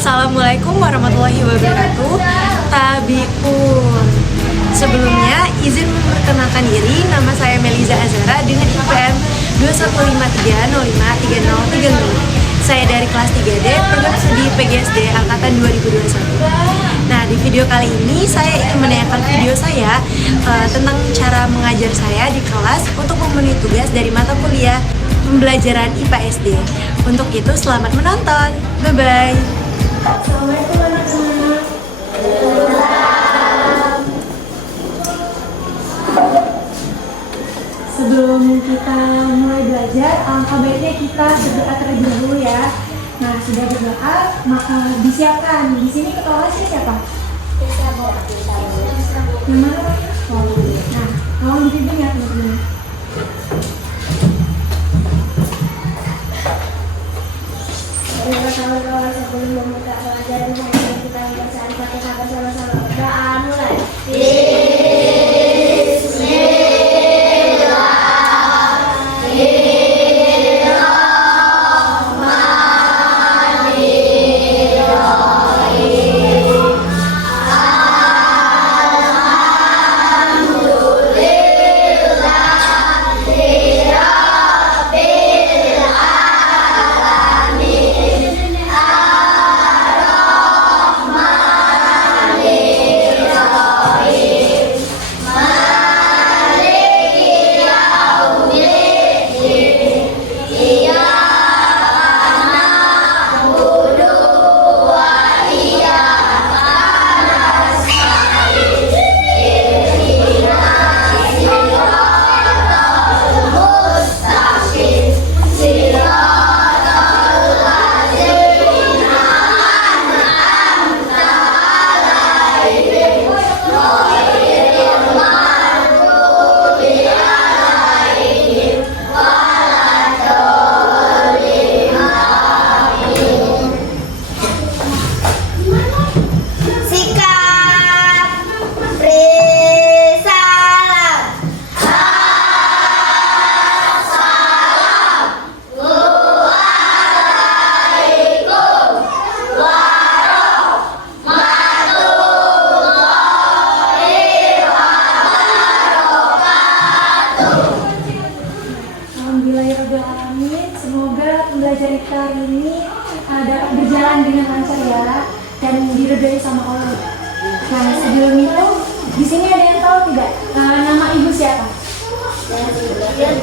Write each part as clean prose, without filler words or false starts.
Assalamualaikum warahmatullahi wabarakatuh. Tabiun. Sebelumnya izin memperkenalkan diri, nama saya Meliza Azara dengan IPM 2153053030. Saya dari kelas 3D, program studi PGSD angkatan 2021. Nah, di video kali ini saya ingin menayangkan video saya tentang cara mengajar saya di kelas untuk memenuhi tugas dari mata kuliah pembelajaran IPA SD. Untuk itu selamat menonton. Bye-bye. Assalamualaikum anak-anak. Sebelum kita mulai belajar, alangkah baiknya kita berdoa terlebih dahulu ya. Nah, sudah berdoa, maka disiapkan. Di sini ketuanya siapa? Yang mana? Oh, nah, tolong dipimpin ya teman-teman. Kawan-kawan, sebelum membuka pelajaran hari ini kita membaca Al-Fatihah bersama-sama. Berdoa mulai. Semoga pembelajaran kita hari ini dapat berjalan dengan lancar ya, dan diridhoi sama Allah. Nah, sebelum itu, di sini ada yang tahu tidak nama ibu siapa? Ada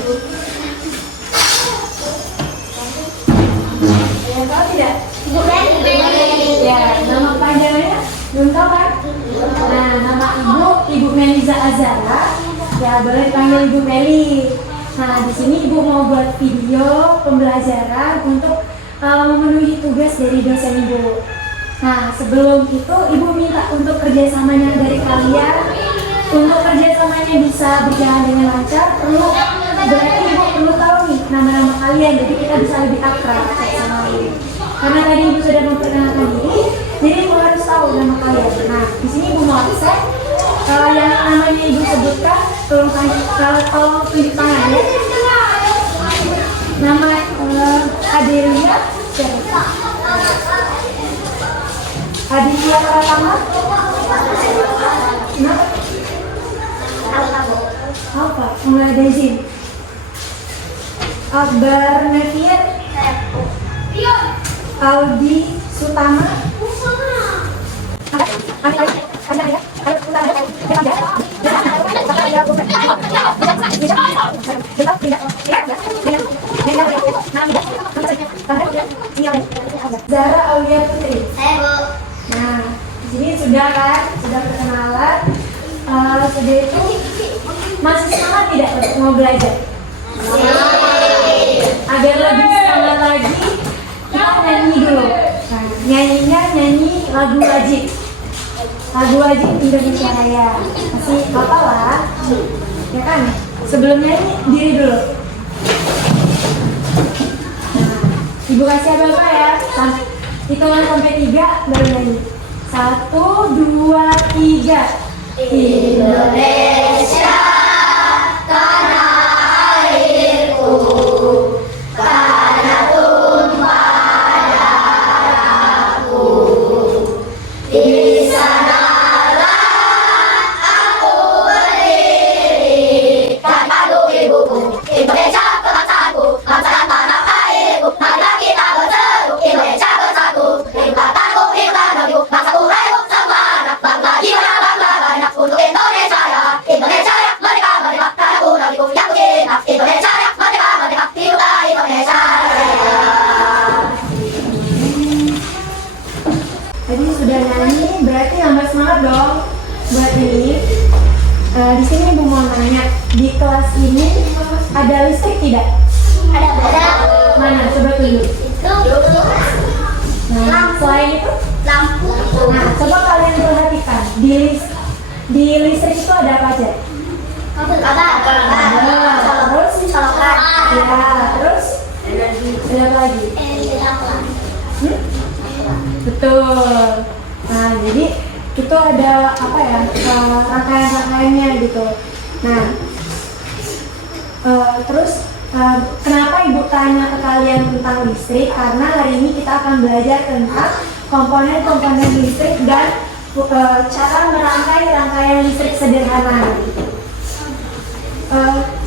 yang tahu tidak? Ibu Meli. Ya, nama panjangnya belum tahu kan? Nah, nama Ibu Meliza Azara. Ya, boleh dipanggil Ibu Meli. Nah, di sini Ibu mau buat video pembelajaran untuk memenuhi tugas dari dosen Ibu. Nah, sebelum itu Ibu minta untuk kerjasamanya dari kalian. Untuk kerjasamanya bisa berjalan dengan lancar, berarti Ibu perlu tahu nih nama-nama kalian, jadi kita bisa lebih akrab sama Ibu. Karena tadi Ibu sudah memperkenalkan diri, jadi Ibu harus tahu nama kalian. Nah, di sini Ibu mau akses yang namanya Ibu sebutkan, tolong tunjuk tangan ya. Nama Adelia siapa? Adelia Pratama? Kenapa? Apa? Mulai dari sini. Akbar Nevian? Aldi Sutama? Zara Aulia Putri. Saya Bu. Nah, di sini sudah kan, sudah perkenalan. Sudah itu masih semangat tidak untuk mau belajar? Agar lebih semangat lagi, kita nyanyi dulu. Nah, nyanyinya nyanyi lagu wajib. Lagu wajib Indonesia Raya. Masih apa lah? Ya kan? Sebelum nyanyi diri dulu. Nah, Ibu kasih apa ya? Hitungan sampai 3 baru nyanyi. 1, 2, 3. Indonesia, tanah airku, tanah tumpah darahku. ada listrik tidak? Ada beda. Mana? Coba tunjuk. Itu Nah, selain itu, lampu. nah coba kalian perhatikan di listrik itu ada apa aja? Kabel. Nah, terus Colokan. ya, terus ada apa lagi? Hmm? Betul. Nah, jadi itu ada apa ya? Rangkaian-rangkaiannya gitu. Nah, terus kenapa Ibu tanya ke kalian tentang listrik? Karena hari ini kita akan belajar tentang komponen-komponen listrik dan cara merangkai rangkaian listrik sederhana.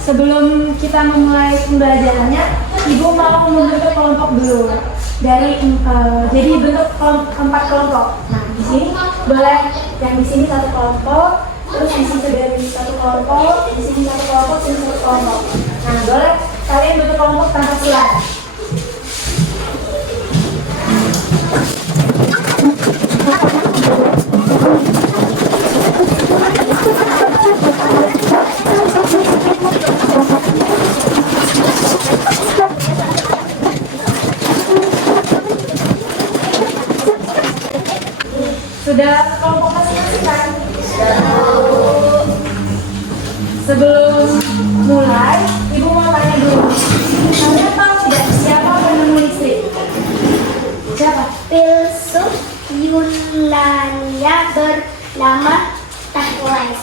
Sebelum kita memulai pembelajarannya, Ibu mau membentuk kelompok dulu. Jadi bentuk 4 kelompok. Nah, di sini boleh yang di sini 1 kelompok, terus di sini dari 1 kelompok, di sini 1 kelompok, di sini 1 kelompok. Nah, boleh kalian bentuk kelompok tanpa silat. Sudah kelompok masing-masing kan? Sebelum mulai, Ibu mau tanya dulu. Kalian tahu tidak siapa penemu listrik? Siapa? Filsuf Yunania bernama Thales.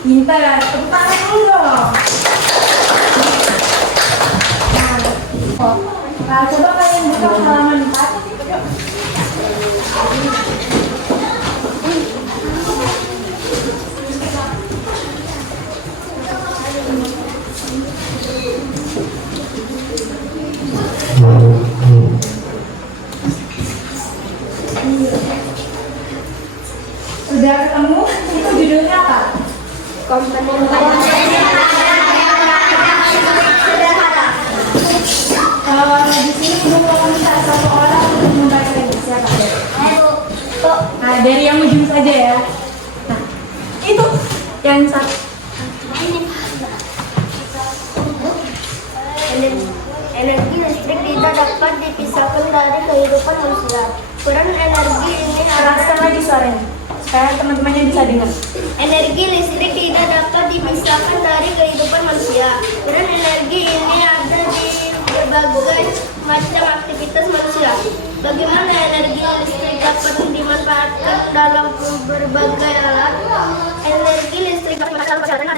Pintar, tepuk tangan dulu dong. Nah, coba kalian buka halaman 4. Sudah ketemu? Itu judulnya apa? Komponen Di sini Ibu mau minta 1 orang untuk membaca ini. Siapa? Nah, dari yang ujung saja ya. Nah, itu yang satu. Energi listrik tidak dapat dipisahkan dari kehidupan manusia. Peran energi ini Keraskan lagi suaranya supaya teman-temannya bisa dengar. Energi listrik tidak dapat dipisahkan dari kehidupan manusia. Peran energi ini ada di berbagai macam aktivitas manusia. Bagaimana energi listrik dapat dimanfaatkan dalam berbagai alat? Energi listrik dapat dimanfaatkan dalam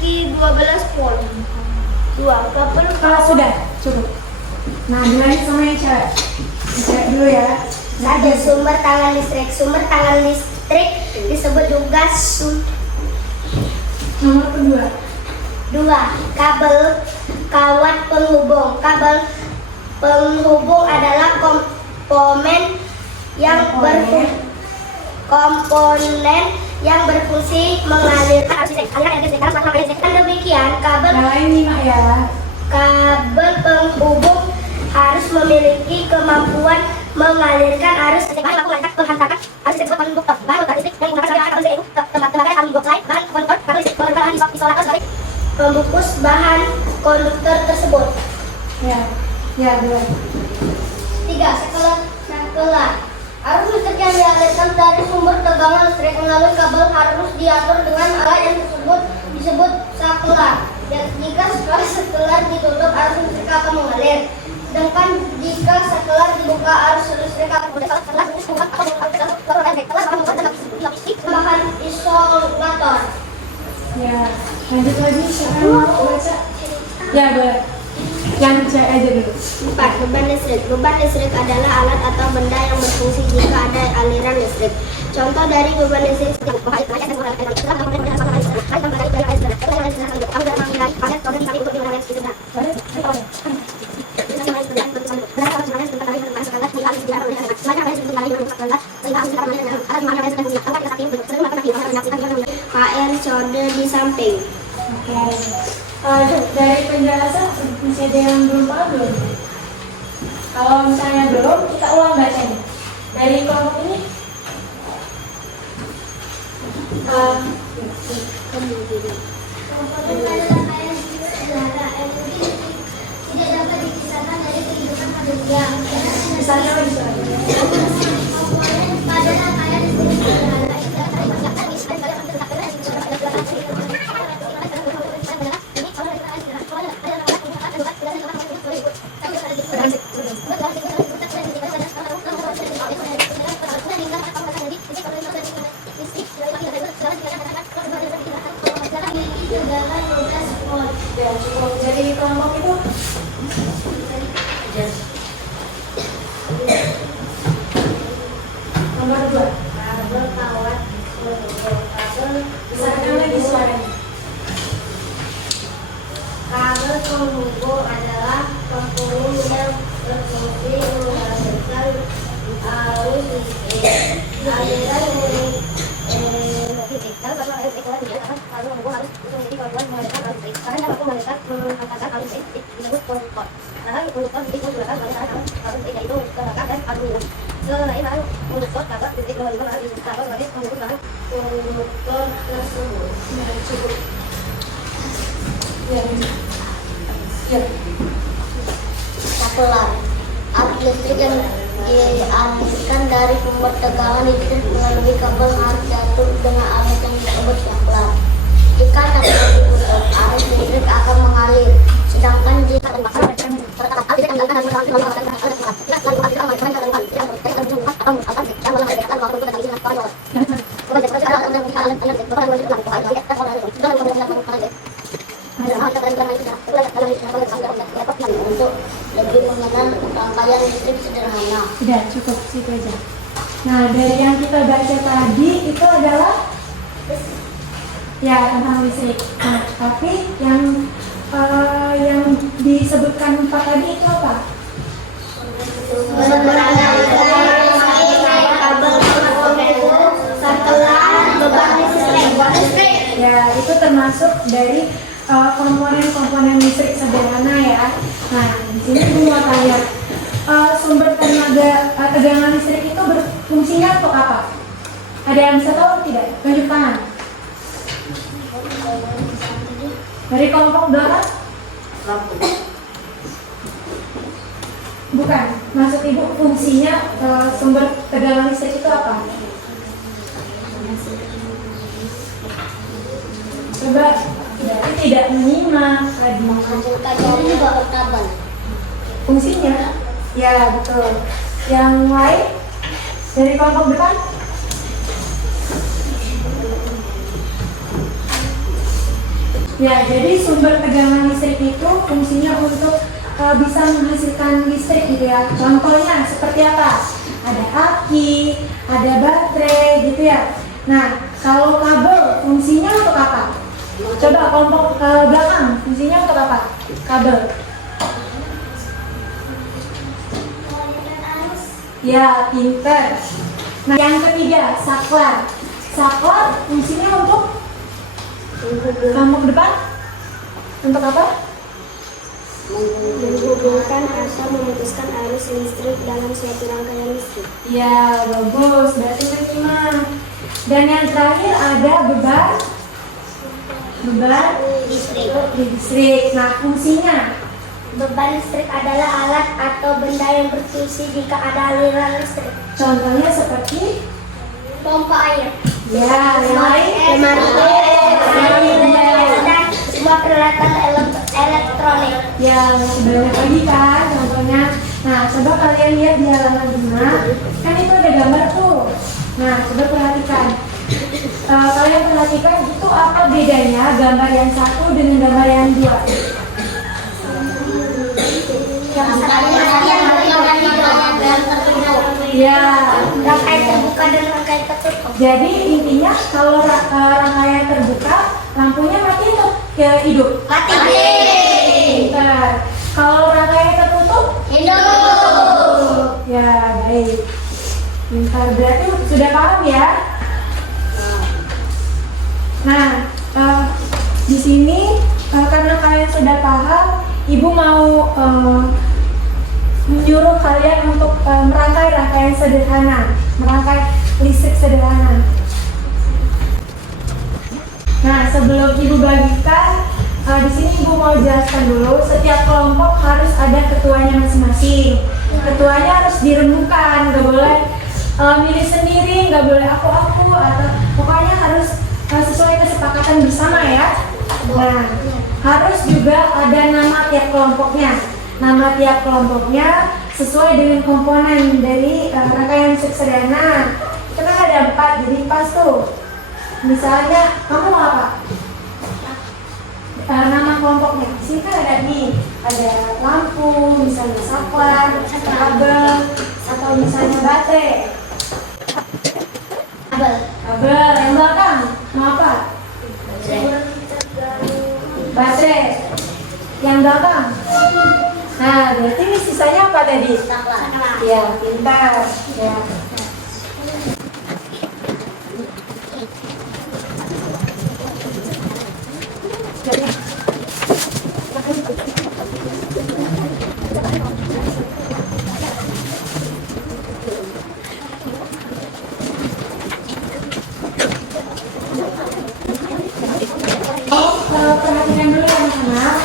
Ki 12 volt. 2 kabel Sudah, cukup. Nah, dimana sama yang cewek? Yang cewek dulu ya. ada sumber tangan listrik. Sumber tangan listrik disebut juga Nomor kedua. 2. Kabel kawat penghubung. Kabel penghubung adalah komponen yang berfungsi mengalirkan aliran energi listrik. Demikian, kabel Nyalain 5 ya. penghubung harus memiliki kemampuan mengalirkan arus listrik, menghantarkan arus listrik untuk bahan listrik yang menggunakan arus listrik tenaga ahli box lain, bahan konduktor, kabel listrik, bahan isolator sebagai pembungkus bahan konduktor tersebut. Ya, boleh. 3. Sakelar. Arus listrik yang dialirkan dari sumber tegangan listrik melalui kabel harus diatur dengan alat yang disebut sakelar. Jika sakelar ditutup, arus listrik akan mengalir. Sedangkan jika sakelar dibuka, arus listrik akan bahan isolator. Ya, lanjut lagi. Siapa yang mau baca? Ya, boleh. Yang cewek aja dulu. 4. Beban listrik. Beban listrik adalah alat atau benda yang berfungsi jika ada aliran listrik. Contoh dari beban listrik episode di samping. Oke. Dari penjelasan masih ada yang belum paham belum? Kalau misalnya belum, kita ulang bacanya. Dari kelompok ini. Komponen adalah kaya sederhana, tidak dapat dipisahkan dari kehidupan manusia. Misalnya apa bisa? Komponen adalah kaya sederhana. Ya, cukup. Jadi kelompok itu nomor 2. Kabel kawat kabel Misalkan lagi suaranya. kabel penghubung adalah komponen yang berfungsi menghasilkan arus listrik. Aliran Ya, cukup. Ya, ya. Kapelan arus listrik yang dialirkan dari sumber tegangan listrik melalui kabel harus jatuh dengan arus yang disebut saklar. Jika kabel ditutup, arus listrik akan mengalir. Sedangkan jika untuk lebih mengenal rangkaian listrik sederhana. Sudah cukup situ aja. Nah, dari yang kita baca tadi itu adalah ya tentang listrik. Nah, tapi yang disebutkan 4 tadi itu apa? Kabel setelah beban listrik. Ya, itu termasuk dari komponen-komponen listrik sederhana ya. Nah, di sini ibu mau tanya, sumber tenaga tegangan listrik itu berfungsinya untuk apa? Ada yang bisa tahu atau tidak? Tunjuk tangan. Dari kelompok belakang? Bukan. Maksud ibu fungsinya sumber tegangan listrik itu apa? Coba berarti tidak menyimak tadi. Kajian juga berkabel. Fungsinya? Ya betul. Yang lain dari kelompok depan? Ya, jadi sumber tegangan listrik itu fungsinya untuk bisa menghasilkan listrik gitu ya. Contohnya seperti apa? Ada aki, ada baterai gitu ya. Nah, kalau kabel fungsinya untuk apa? Coba kelompok belakang fungsinya untuk apa? Kabel. Ya, pinter. Nah, yang ketiga, saklar. Saklar fungsinya untuk kelompok depan? Untuk apa? Menghubungkan atau memutuskan arus listrik dalam suatu rangkaian listrik. Ya, bagus. Berarti menyimak. Dan yang terakhir ada beban listrik. Nah, fungsinya? Beban listrik adalah alat atau benda yang berfungsi jika ada aliran listrik. Contohnya seperti? Pompa air. Ya, yang lain? Dan semua peralatan elektronik. Ya, banyak lagi kan contohnya. Nah, coba kalian lihat di halaman 5. Kan itu ada gambar tuh. Nah, coba perhatikan. Kalian perhatikan itu apa bedanya gambar yang 1 dengan gambar yang 2? Ya, Rangkaian terbuka dan rangkaian tertutup. jadi intinya kalau rangkaian terbuka, lampunya mati atau hidup? Mati. Pintar. Kalau rangkaian tertutup? Hidup. Ya, baik. Pintar, berarti sudah paham ya? Nah, sini karena kalian sudah paham, Ibu mau menyuruh kalian untuk merangkai rangkaian sederhana, merangkai listrik sederhana. Nah, sebelum Ibu bagikan, di sini Ibu mau jelaskan dulu, setiap kelompok harus ada ketuanya masing-masing. Ketuanya harus dirembukan, nggak boleh milih sendiri, nggak boleh aku-aku, atau pokoknya harus sesuai kesepakatan bersama ya. Nah, harus juga ada nama tiap kelompoknya. Nama tiap kelompoknya sesuai dengan komponen dari rangkaian listrik sederhana. Itu kan ada 4, jadi pas tuh. Misalnya, kamu mau apa? Nama kelompoknya. Di sini kan ada nih, ada lampu, misalnya saklar, kabel, atau misalnya baterai. Kabel. Yang belakang mau apa? Baterai. Yang belakang. Nah, berarti ini sisanya apa tadi? Ya, pintar. Ya. Perhatikan dulu anak-anak.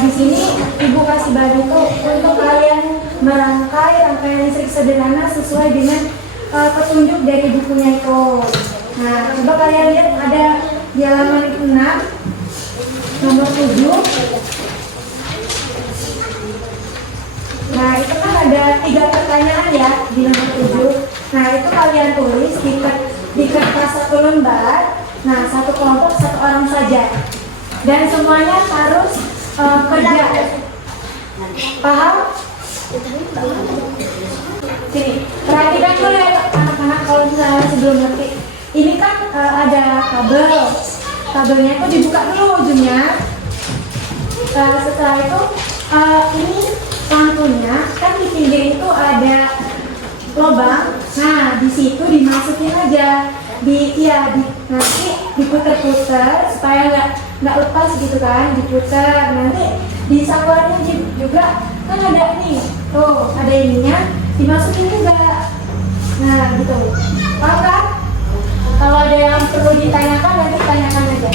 Di sini Ibu kasih bagi tuh untuk kalian merangkai rangkaian listrik sederhana sesuai dengan petunjuk dari bukunya itu. Nah, coba kalian lihat ada di halaman 6, nomor 7. Nah, itu kan ada 3 pertanyaan ya di nomor 7. Nah, itu kalian tulis di kertas 1 lembar. Nah, satu kelompok 1 orang saja. Dan semuanya harus kerja. Paham? Sini, perhatikan dulu ya anak-anak kalau misalnya sebelum ngerti. Ini kan ada kabel. Kabelnya itu dibuka dulu ujungnya. Setelah itu ini lampunya kan di pinggir itu ada lubang. Nah, di situ dimasukin aja. Nanti diputer-puter supaya nggak lepas gitu kan, diputer. Nanti di saklarnya juga kan ada nih, tuh ada ininya, dimasukin juga. Nah gitu, paham kan? Kalau ada yang perlu ditanyakan nanti tanyakan aja.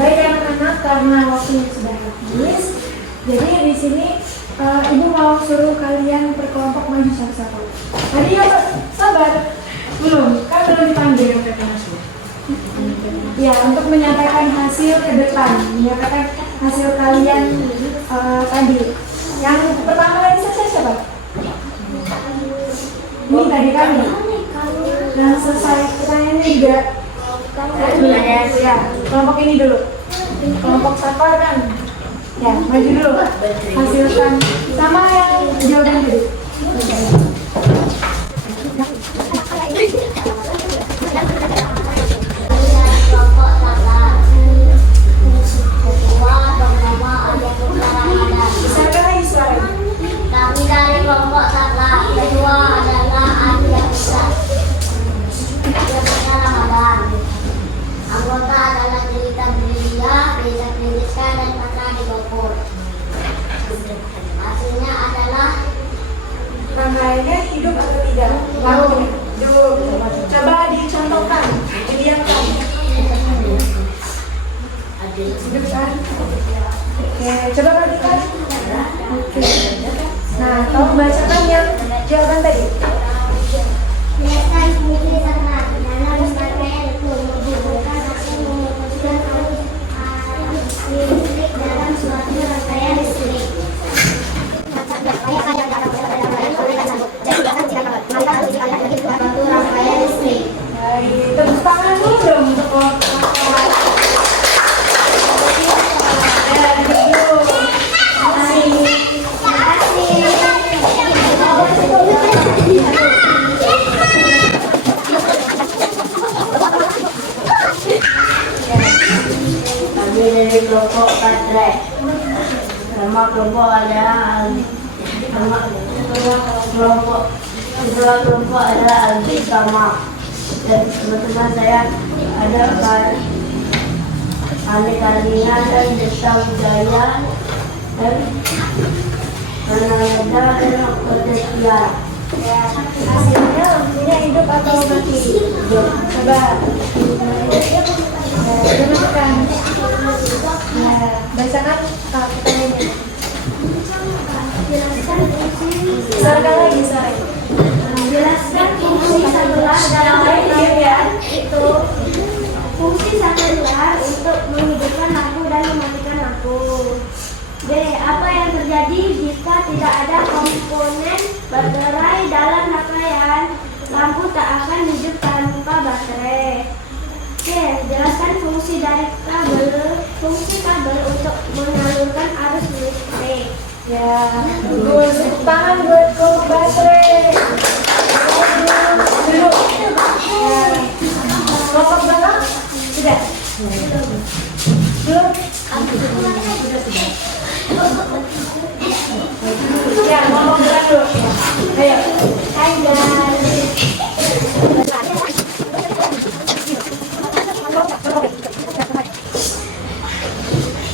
Baik anak-anak, karena waktunya sudah habis, jadi di sini ibu mau suruh kalian berkelompok maju satu-satu. Tadi ya sabar, belum, kan belum dipanggil ya, untuk menyampaikan hasil ke depan, menyampaikan hasil kalian tadi. Yang pertama kali saya siapa? Ini tadi kami. Yang selesai pertanyaannya juga. Ya, kelompok ini dulu. Kelompok safar kan? Ya, maju dulu. Hasilkan sama yang jawaban tadi. Besarkan lagi suaranya. Kami dari kelompok Safla. Kedua adalah Adi yang besar. Ketiga Ramadan. Anggota adalah Jelita Brilia, Reza Krediska, dan Patra di Bogor. Hasilnya adalah Rangkaiannya hidup atau tidak? Hidup. Coba dicontohkan, dilihatkan. Hidup kan? Oke, coba perhatikan. Oke. Nah, tolong bacakan yang jawaban tadi. biasa fungsi serta dalam berbagai menghubungkan atau memutuskan arus listrik dalam suatu rangkaian listrik. Suatu rangkaian listrik. Baik, tepuk tangan dulu dong untuk kelompok. Ya, hidup. Terima Kami dari kelompok Patre. Nama kelompok adalah kedua kelompok adalah Aldi sama, dan teman-teman saya ada Ani Karina dan Desa Budaya dan Manada dan Kotesia. Ya, hasilnya lampunya hidup atau mati? Hidup. Coba. Ya, coba. Nah, bacakan pertanyaannya. Sarkan lagi, Sari. Jelaskan fungsi sebelah dalam rangkaian itu. Fungsi sebelah untuk menghidupkan lampu dan mematikan lampu. B. Apa yang terjadi jika tidak ada komponen baterai dalam rangkaian? Lampu tak akan hidup tanpa baterai. C. Jelaskan fungsi dari kabel. Fungsi kabel untuk menyalurkan arus listrik. Ya, bagus. Tepuk tangan buat kelompok baterai. Dulu. Ya. Kelompok belakang? Sudah. Belum? Ya, ngomong belakang dulu. Ayo. Hai guys.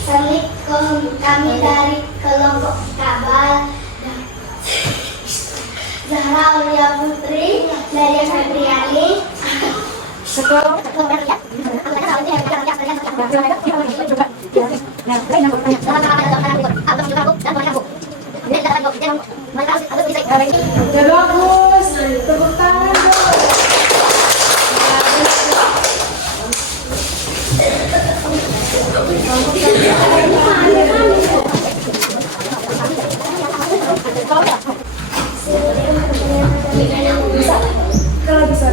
Assalamualaikum, kami dari kelompok kabel Zahra Aulia Putri, Nadia Febriani. Sekelompok. Ya bagus. Tepuk tangan dong. Bisa? Kalau bisa.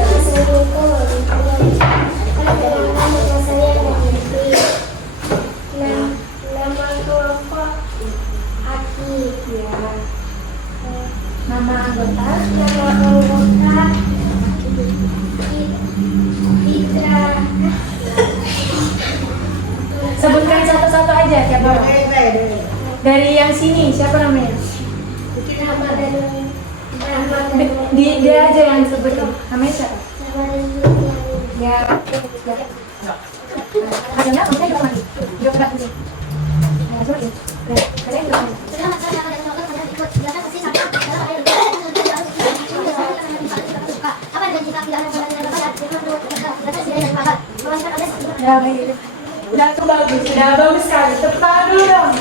Nama kelompok Aki. Ya. Nama anggota. Nama anggota Fitra. Sebutkan satu-satu aja aja siapa? Dari yang sini siapa namanya? Dia aja yang sebutin. Namanya siapa? Ya. Hasilnya kamu juga mati. Juga enggak sih. Nah, seperti. Kalian juga. Ya, baik. Udah bagus sekali. Tepuk tangan dulu dong.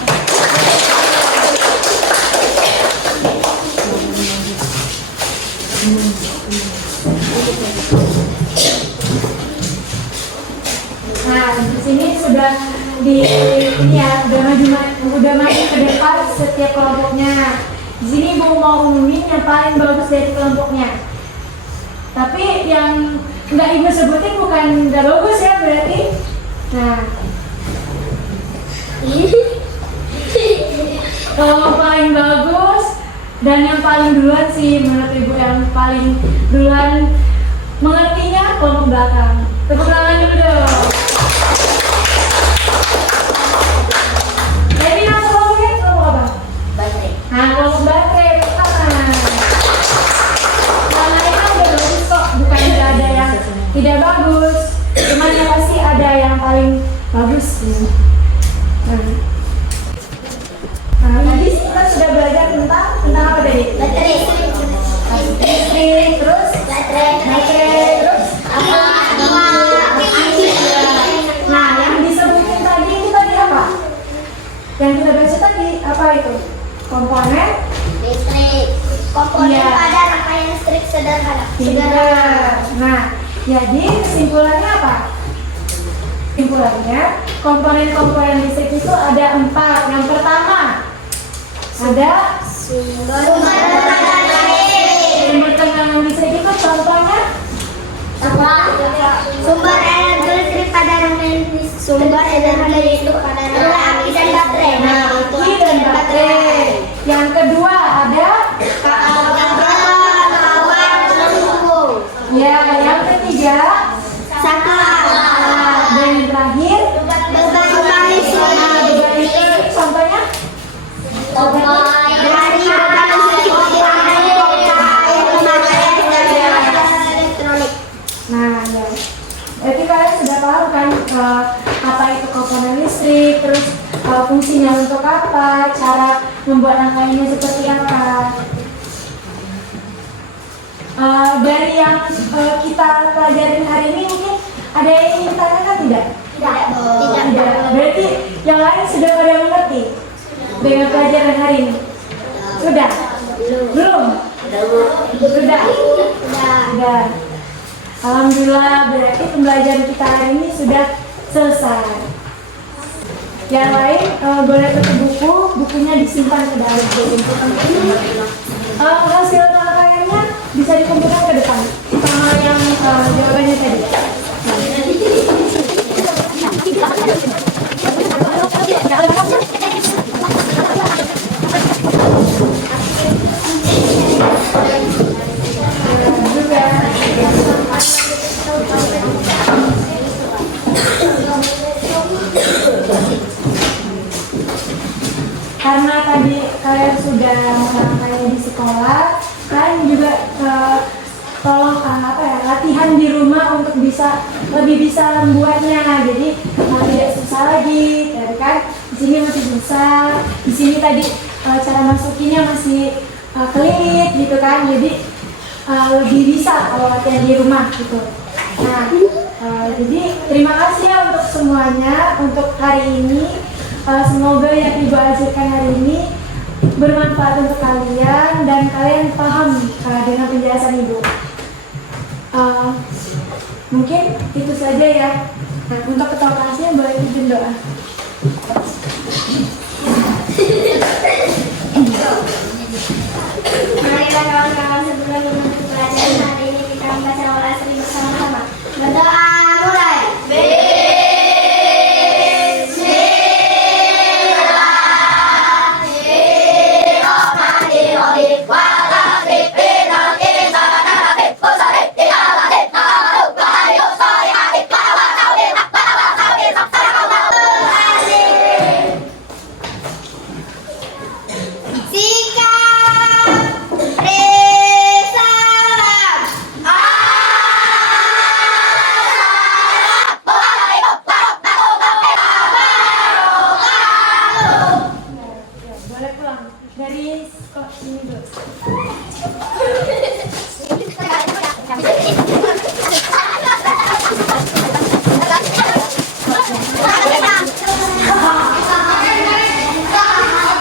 Nah, di sini sudah ini ya, udah maju ke depan setiap kelompoknya. Di sini Ibu mau umumin yang paling bagus dari kelompoknya. Tapi yang nggak Ibu sebutin bukan nggak bagus ya berarti. Nah, kalau paling bagus dan yang paling duluan sih menurut Ibu yang paling duluan mengertinya kelompok belakang. Tepuk tangan dulu dong. Jadi nama kelompoknya kelompok apa? Baterai. Nah, kelompok baterai. Karena itu udah bagus kok, bukan nggak ada yang tidak bagus. Cuman yang pasti ada yang paling bagus. Nah, tadi kita sudah belajar tentang apa tadi? Baterai. Listrik, terus baterai, terus Apa? nah, yang disebutin tadi itu tadi apa? Yang kita baca tadi apa itu? Komponen Listrik. Komponen Iya. pada rangkaian listrik sederhana. Nah, jadi kesimpulannya apa? Kesimpulannya, komponen-komponen listrik itu ada 4. Yang pertama, ada Sumber tenaga sumber tegangan listrik itu contohnya apa? Sumber energi listrik pada rangkaian listrik. Sumber energi listrik pada rangkaian aki dan baterai. nah, aki dan baterai. Yang kedua ada ya, yang ketiga dan yang terakhir beban listrik. Contohnya nah, ya. Berarti kalian sudah tahu kan apa itu komponen listrik, terus fungsinya untuk apa, cara membuat rangkaiannya seperti apa. Dari yang kita pelajarin hari ini mungkin ada yang ingin ditanyakan tidak? Tidak. Berarti yang lain sudah pada mengerti dengan pelajaran hari ini? Sudah? Belum? Sudah. Alhamdulillah, berarti pembelajaran kita hari ini sudah selesai. Yang lain boleh tutup buku, bukunya disimpan ke dalam. Hasil rangkaiannya bisa dikumpulkan ke depan sama yang jawabannya tadi. Karena tadi kalian sudah merangkainya di sekolah, kalian juga tolong latihan di rumah untuk lebih bisa membuatnya. Jadi tidak susah lagi, tadi kan di sini masih susah, di sini tadi cara masukinnya masih kelilit gitu kan. Jadi lebih bisa kalau latihan di rumah gitu. Nah, jadi terima kasih ya untuk semuanya untuk hari ini. Semoga yang Ibu ajarkan hari ini bermanfaat untuk kalian dan kalian paham dengan penjelasan Ibu. Mungkin itu saja ya. Nah, untuk ketua kelasnya boleh izin doa. Marilah kawan-kawan sebelum menutup pelajaran hari ini kita membaca al-asri bersama-sama. Berdoa mulai. garis kok ini dulu.